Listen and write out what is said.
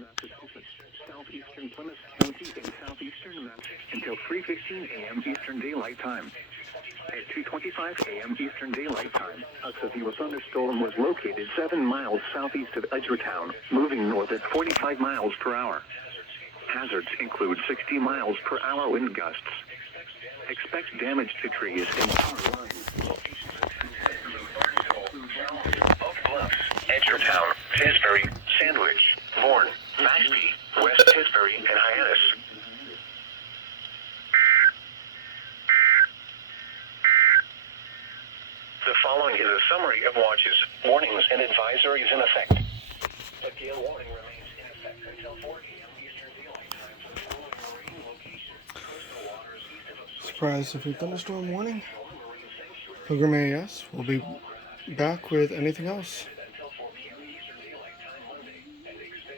Massachusetts, southeastern Plymouth County, and southeastern Massachusetts until 3:15 a.m. Eastern Daylight Time. At 2:25 a.m. Eastern Daylight Time, a severe thunderstorm was located 7 miles southeast of Edgertown, moving north at 45 miles per hour. Hazards include 60 miles per hour wind gusts. Expect damage to trees and power lines. Oak Bluffs, Edgertown, Tisbury, Sandwich, Vaughan, Mashpee, West Tisbury, and Hyannis. The following is a summary of watches, warnings, and advisories in effect. A gale warning remains in effect until 4 a.m. Eastern Daylight Time for the following marine locations. Coastal waters east of Surprise of your thunderstorm warning. Program EAS will be back with anything else.